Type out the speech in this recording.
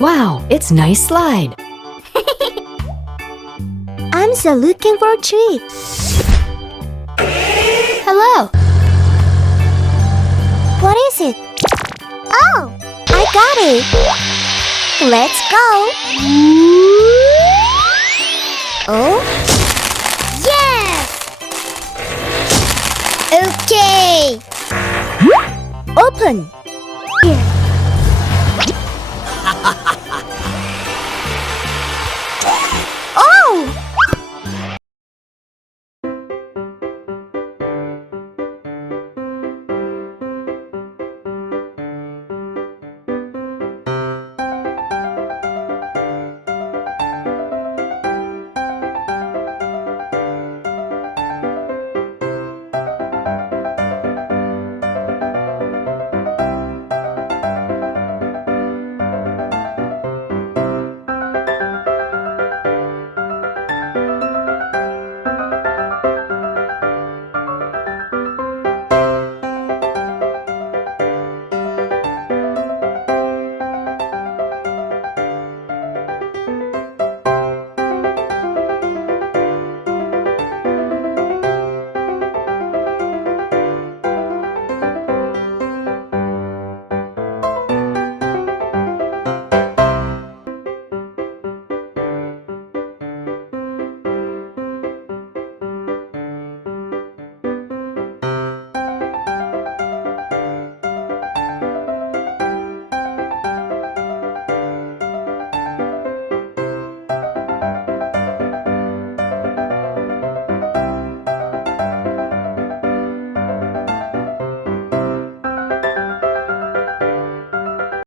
Wow, it's nice slide. I'm so looking for a treat. Hello. What is it? Oh, I got it. Let's go. Oh, yes. Okay. Open. Here.